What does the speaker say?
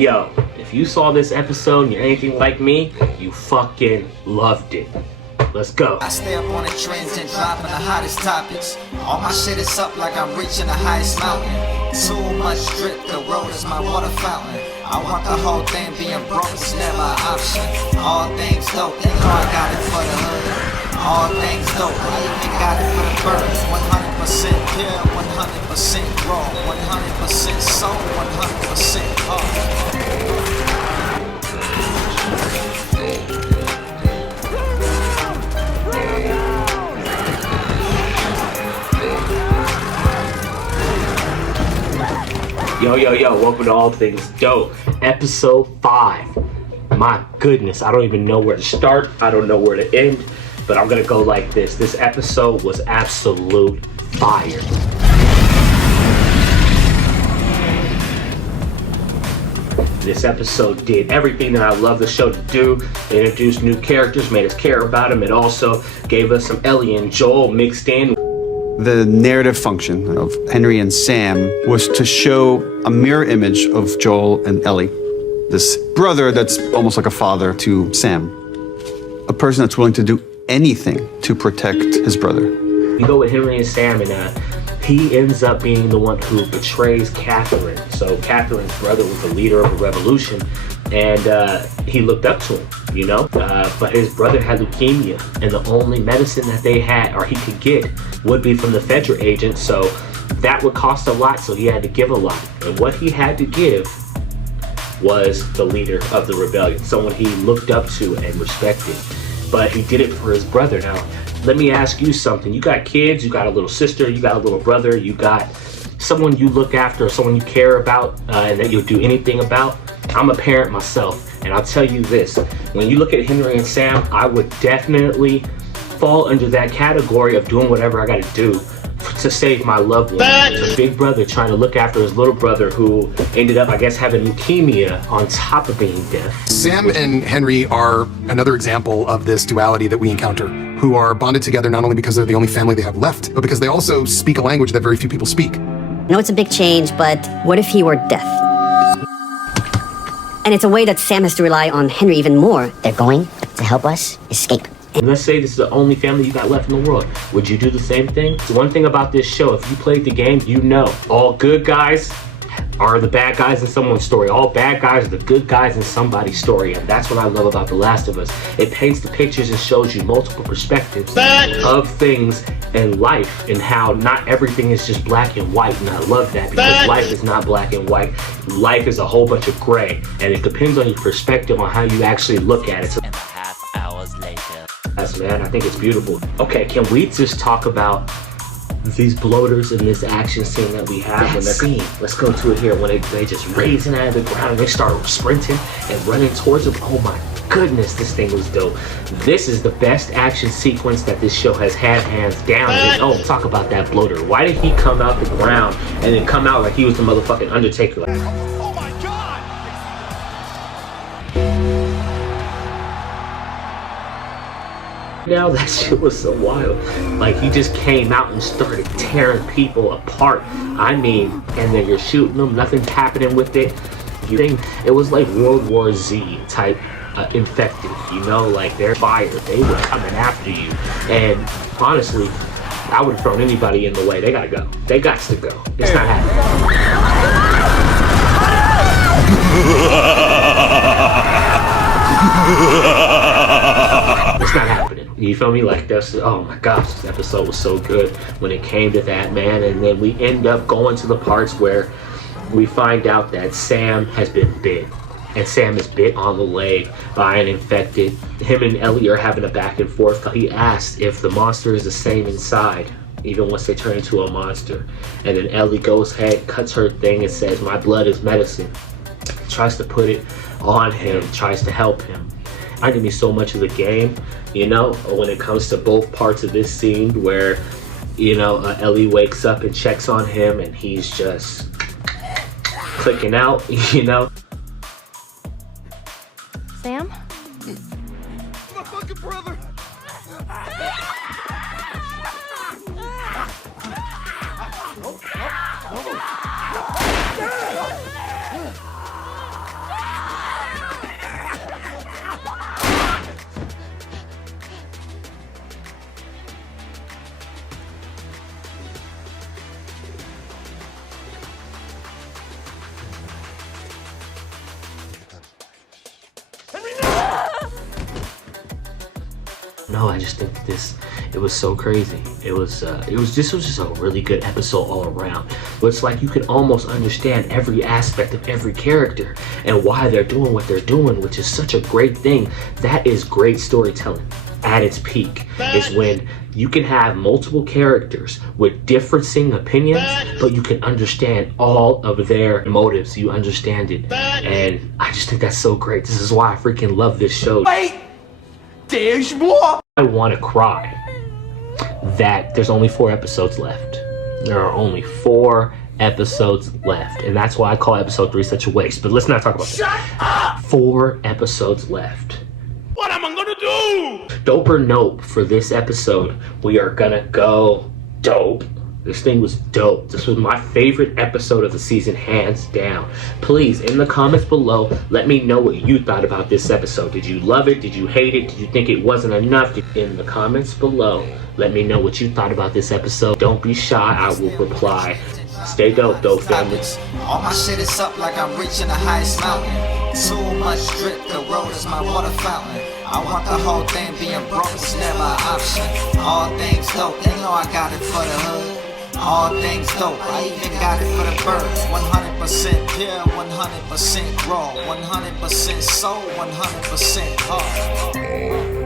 Yo, if you saw this episode and you're anything like me, you fucking loved it. Let's go. I stay up on the trends and dropping the hottest topics. All my shit is up like I'm reaching the highest mountain. Too much drip, the road is my water fountain. I want the whole thing, being broke is never an option. All things dope, you know I got it for the hood. All things dope, I even got it for the birds. 100% pure, 100% raw, 100% soul, 100% up. Yo, welcome to All Things Dope, episode 5. My goodness, I don't even know where to start. I don't know where to end, but I'm gonna go like this. This episode was absolute fire. This episode did everything that I love the show to do. It introduced new characters, made us care about them. It also gave us some Ellie and Joel mixed in. The narrative function of Henry and Sam was to show a mirror image of Joel and Ellie. This brother that's almost like a father to Sam. A person that's willing to do anything to protect his brother. You go with Henry and Sam, and he ends up being the one who betrays Catherine. So Catherine's brother was the leader of a revolution, and he looked up to him, you know? But his brother had leukemia, and the only medicine that they had, or he could get, would be from the Fedra agent, so that would cost a lot, so he had to give a lot. And what he had to give was the leader of the rebellion, someone he looked up to and respected. But he did it for his brother. Now, let me ask you something. You got kids, you got a little sister, you got a little brother, you got someone you look after, someone you care about, and that you'll do anything about. I'm a parent myself, and I'll tell you this. When you look at Henry and Sam, I would definitely fall under that category of doing whatever I gotta do to save my loved one. A big brother trying to look after his little brother who ended up, I guess, having leukemia on top of being deaf. Sam and Henry are another example of this duality that we encounter, who are bonded together not only because they're the only family they have left, but because they also speak a language that very few people speak. I know it's a big change, but what if he were deaf? And it's a way that Sam has to rely on Henry even more. They're going to help us escape. And let's say this is the only family you got left in the world. Would you do the same thing? The one thing about this show, if you played the game, you know all good guys are the bad guys in someone's story. All bad guys are the good guys in somebody's story. And that's what I love about The Last of Us. It paints the pictures and shows you multiple perspectives of things in life and how not everything is just black and white. And I love that because life is not black and white. Life is a whole bunch of gray. And it depends on your perspective on how you actually look at it. So, yes, man, I think it's beautiful. Okay, can we just talk about these bloaters in this action scene that we have? When scene, let's go to it here. When they just raising out of the ground and they start sprinting and running towards them. Oh my goodness, this thing was dope. This is the best action sequence that this show has had, hands down. And, oh, talk about that bloater. Why did he come out the ground and then come out like he was the motherfucking Undertaker? Oh my God! Now that shit was so wild. Like, he just came out and started tearing people apart. I mean, and then you're shooting them, nothing's happening with it. You think it was like World War Z type infected, you know, like they're fired. They were coming after you. And honestly, I would have thrown anybody in the way. They gotta go. They got to go. It's not happening. It's not happening. You feel me? Like, that's, oh my gosh, this episode was so good when it came to that, man. And then we end up going to the parts where we find out that Sam has been bit. And Sam is bit on the leg by an infected. Him and Ellie are having a back and forth. He asked if the monster is the same inside, even once they turn into a monster. And then Ellie goes ahead, cuts her thing and says, my blood is medicine. Tries to put it on him, tries to help him. I give me so much of the game, you know, when it comes to both parts of this scene where, you know, Ellie wakes up and checks on him and he's just clicking out, you know. Sam? My fucking brother! No, I just think that it was so crazy. This was just a really good episode all around. But it's like you can almost understand every aspect of every character and why they're doing what they're doing, which is such a great thing. That is great storytelling at its peak, is when you can have multiple characters with differing opinions, but you can understand all of their motives. You understand it. And I just think that's so great. This is why I freaking love this show. There's more. I want to cry that there's only 4 episodes left. There are only 4 episodes left, and that's why I call episode 3 such a waste. But let's not talk about that. 4 episodes left. What am I gonna do? Dope or nope for this episode? We are gonna go dope. This thing was dope. This was my favorite episode of the season, hands down. Please, in the comments below, let me know what you thought about this episode. Did you love it? Did you hate it? Did you think it wasn't enough? In the comments below, let me know what you thought about this episode. Don't be shy, I will reply. Stay dope, though, family. All my shit is up like I'm reaching the highest mountain. Too much drip, the road is my water fountain. I want the whole thing being broke, it's never an option. All things dope, they know I got it for the hood. All things dope, I even got it for the birds. 100% pure, 100% raw, 100% soul, 100% heart.